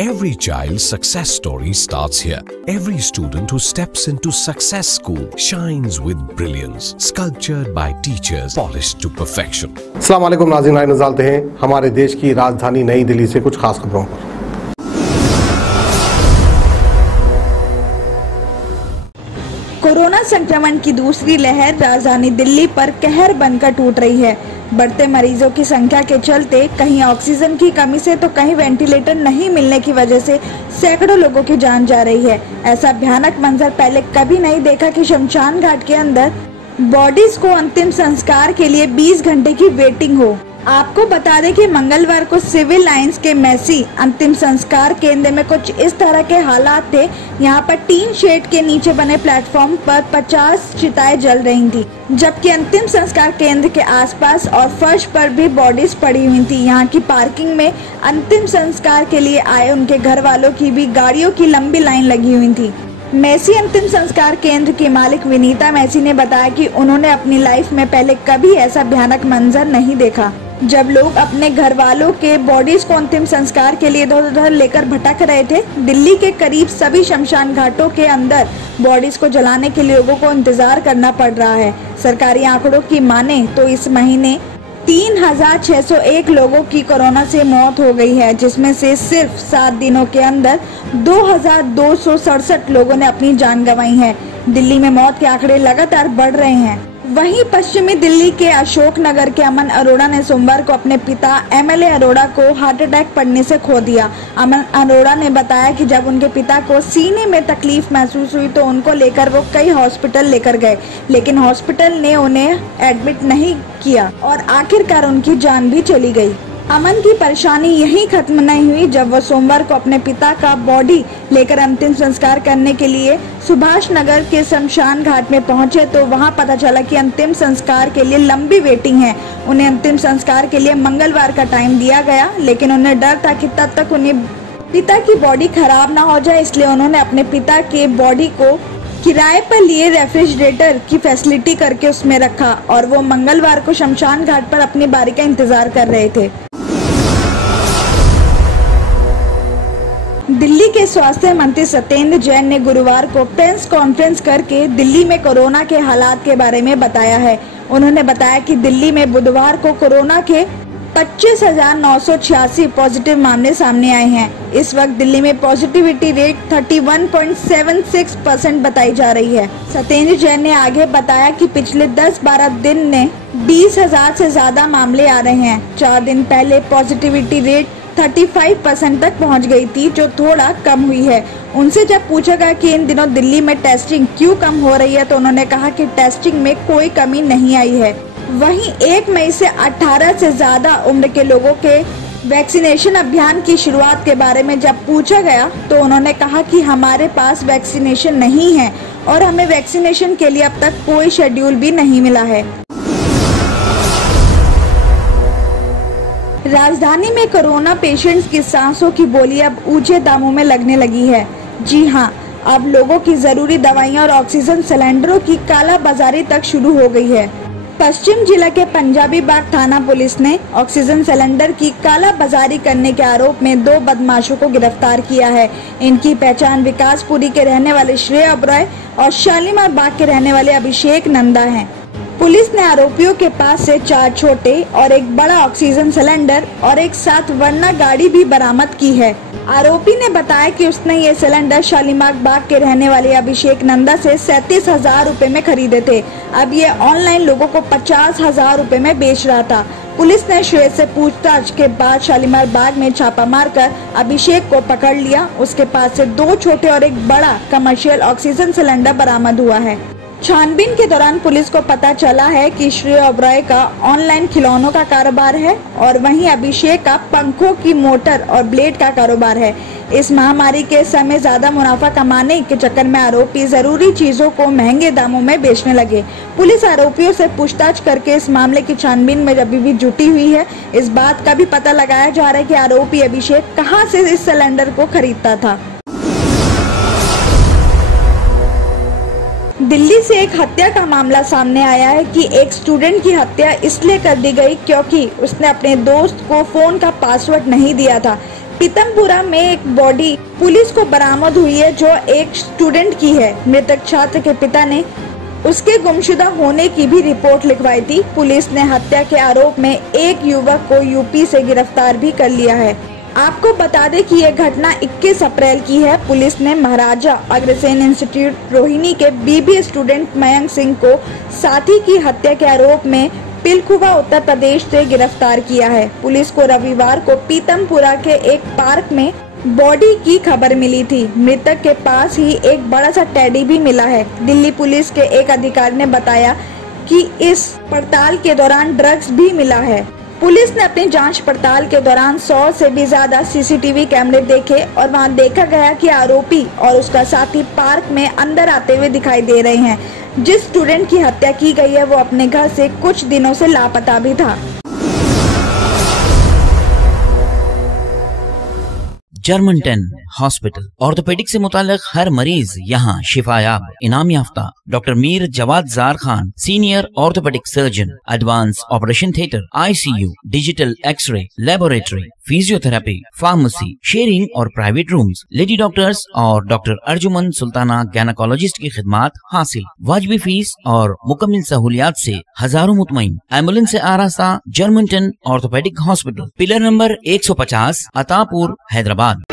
Every child's success story starts here. Every student who steps into Success School shines with brilliance, sculptured by teachers, polished to perfection. अस्सलाम वालेकुम नाज़रीन, आइए नज़र डालते हैं हमारे देश की राजधानी नई दिल्ली से कुछ खास खबरों पर। कोरोना संक्रमण की दूसरी लहर राजधानी दिल्ली पर कहर बनकर टूट रही है। बढ़ते मरीजों की संख्या के चलते कहीं ऑक्सीजन की कमी से तो कहीं वेंटिलेटर नहीं मिलने की वजह से सैकड़ों लोगों की जान जा रही है। ऐसा भयानक मंजर पहले कभी नहीं देखा कि शमशान घाट के अंदर बॉडीज को अंतिम संस्कार के लिए 20 घंटे की वेटिंग हो। आपको बता दें कि मंगलवार को सिविल लाइंस के मेसी अंतिम संस्कार केंद्र में कुछ इस तरह के हालात थे। यहाँ पर टीन शेड के नीचे बने प्लेटफॉर्म पर 50 चिताएं जल रही थी, जबकि अंतिम संस्कार केंद्र के आसपास और फर्श पर भी बॉडीज पड़ी हुई थी। यहाँ की पार्किंग में अंतिम संस्कार के लिए आए उनके घर वालों की भी गाड़ियों की लंबी लाइन लगी हुई थी। मेसी अंतिम संस्कार केंद्र की मालिक विनीता मेसी ने बताया कि उन्होंने अपनी लाइफ में पहले कभी ऐसा भयानक मंजर नहीं देखा। जब लोग अपने घर वालों के बॉडीज को अंतिम संस्कार के लिए इधर उधर लेकर भटक रहे थे, दिल्ली के करीब सभी शमशान घाटों के अंदर बॉडीज को जलाने के लिए लोगों को इंतजार करना पड़ रहा है। सरकारी आंकड़ों की माने तो इस महीने 3601 लोगों की कोरोना से मौत हो गई है, जिसमें से सिर्फ 7 दिनों के अंदर 2267 लोगों ने अपनी जान गंवाई है। दिल्ली में मौत के आंकड़े लगातार बढ़ रहे हैं। वहीं पश्चिमी दिल्ली के अशोक नगर के अमन अरोड़ा ने सोमवार को अपने पिता एमएलए अरोड़ा को हार्ट अटैक पड़ने से खो दिया। अमन अरोड़ा ने बताया कि जब उनके पिता को सीने में तकलीफ महसूस हुई तो उनको लेकर वो कई हॉस्पिटल लेकर गए, लेकिन हॉस्पिटल ने उन्हें एडमिट नहीं किया और आखिरकार उनकी जान भी चली गई। अमन की परेशानी यहीं खत्म नहीं हुई जब वह सोमवार को अपने पिता का बॉडी लेकर अंतिम संस्कार करने के लिए सुभाष नगर के शमशान घाट में पहुंचे तो वहां पता चला कि अंतिम संस्कार के लिए लंबी वेटिंग है। उन्हें अंतिम संस्कार के लिए मंगलवार का टाइम दिया गया, लेकिन उन्हें डर था कि तब तक उन्हें पिता की बॉडी खराब ना हो जाए, इसलिए उन्होंने अपने पिता के बॉडी को किराए पर लिए रेफ्रिजरेटर की फैसिलिटी करके उसमें रखा और वो मंगलवार को शमशान घाट पर अपनी बारी का इंतजार कर रहे थे। दिल्ली के स्वास्थ्य मंत्री सत्येंद्र जैन ने गुरुवार को प्रेस कॉन्फ्रेंस करके दिल्ली में कोरोना के हालात के बारे में बताया है। उन्होंने बताया कि दिल्ली में बुधवार को कोरोना के 25,986 पॉजिटिव मामले सामने आए हैं। इस वक्त दिल्ली में पॉजिटिविटी रेट 31.76% बताई जा रही है। सत्येंद्र जैन ने आगे बताया कि पिछले 10-12 दिन में 20,000 से ज्यादा मामले आ रहे हैं। 4 दिन पहले पॉजिटिविटी रेट 35% तक पहुंच गई थी, जो थोड़ा कम हुई है। उनसे जब पूछा गया कि इन दिनों दिल्ली में टेस्टिंग क्यों कम हो रही है तो उन्होंने कहा कि टेस्टिंग में कोई कमी नहीं आई है। वहीं 1 मई से 18 से ज्यादा उम्र के लोगों के वैक्सीनेशन अभियान की शुरुआत के बारे में जब पूछा गया तो उन्होंने कहा कि हमारे पास वैक्सीनेशन नहीं है और हमें वैक्सीनेशन के लिए अब तक कोई शेड्यूल भी नहीं मिला है। राजधानी में कोरोना पेशेंट्स की सांसों की बोली अब ऊंचे दामों में लगने लगी है। जी हां, अब लोगों की जरूरी दवाइयां और ऑक्सीजन सिलेंडरों की कालाबाजारी तक शुरू हो गई है। पश्चिम जिला के पंजाबी बाग थाना पुलिस ने ऑक्सीजन सिलेंडर की कालाबाजारी करने के आरोप में 2 बदमाशों को गिरफ्तार किया है। इनकी पहचान विकासपुरी के रहने वाले श्रेय ओबरॉय और शालीमार बाग के रहने वाले अभिषेक नंदा हैं। पुलिस ने आरोपियों के पास से 4 छोटे और एक बड़ा ऑक्सीजन सिलेंडर और एक 7 वर्ना गाड़ी भी बरामद की है। आरोपी ने बताया कि उसने ये सिलेंडर शालीमार बाग के रहने वाले अभिषेक नंदा से 37,000 रुपए में खरीदे थे। अब ये ऑनलाइन लोगों को 50,000 रुपए में बेच रहा था। पुलिस ने श्रेय से पूछताछ के बाद शालीमार बाग में छापा मारकर अभिषेक को पकड़ लिया। उसके पास से 2 छोटे और एक बड़ा कमर्शियल ऑक्सीजन सिलेंडर बरामद हुआ है। छानबीन के दौरान पुलिस को पता चला है कि श्रेय ओबरॉय का ऑनलाइन खिलौनों का कारोबार है और वहीं अभिषेक का पंखों की मोटर और ब्लेड का कारोबार है। इस महामारी के समय ज्यादा मुनाफा कमाने के चक्कर में आरोपी जरूरी चीजों को महंगे दामों में बेचने लगे। पुलिस आरोपियों से पूछताछ करके इस मामले की छानबीन में अभी भी जुटी हुई है। इस बात का भी पता लगाया जा रहा है कि आरोपी अभिषेक कहां से इस सिलेंडर को खरीदता था। दिल्ली से एक हत्या का मामला सामने आया है कि एक स्टूडेंट की हत्या इसलिए कर दी गई क्योंकि उसने अपने दोस्त को फोन का पासवर्ड नहीं दिया था। पीतमपुरा में एक बॉडी पुलिस को बरामद हुई है जो एक स्टूडेंट की है। मृतक छात्र के पिता ने उसके गुमशुदा होने की भी रिपोर्ट लिखवाई थी। पुलिस ने हत्या के आरोप में एक युवक को यूपी से गिरफ्तार भी कर लिया है। आपको बता दें कि यह घटना 21 अप्रैल की है। पुलिस ने महाराजा अग्रसेन इंस्टीट्यूट रोहिणी के बीबी स्टूडेंट मयंक सिंह को साथी की हत्या के आरोप में पिलखुवा उत्तर प्रदेश से गिरफ्तार किया है। पुलिस को रविवार को पीतमपुरा के एक पार्क में बॉडी की खबर मिली थी। मृतक के पास ही एक बड़ा सा टेडी भी मिला है। दिल्ली पुलिस के एक अधिकारी ने बताया कि इस पड़ताल के दौरान ड्रग्स भी मिला है। पुलिस ने अपनी जांच पड़ताल के दौरान 100 से भी ज्यादा सीसीटीवी कैमरे देखे और वहां देखा गया कि आरोपी और उसका साथी पार्क में अंदर आते हुए दिखाई दे रहे हैं। जिस स्टूडेंट की हत्या की गई है वो अपने घर से कुछ दिनों से लापता भी था। जर्मनटन हॉस्पिटल ऑर्थोपेडिक से मुताल्लिक हर मरीज यहाँ शिफायाब। इनाम याफ्ता doctor Mir Jawad Jar Khan, senior orthopaedic surgeon, advance operation theatre, ICU, digital x-ray, laboratory, physiotherapy, pharmacy, sharing और प्राइवेट रूम्स, लेडी डॉक्टर्स और डॉक्टर अर्जुमन सुल्ताना गायनेकोलॉजिस्ट की खिदमात हासिल। वाजिबी फीस और मुकम्मल सहूलियात से हजारों मुतमईन। एम्बुलेंस से आरास्ता Germanten orthopaedic hospital, pillar number 150, Attapur, Hyderabad.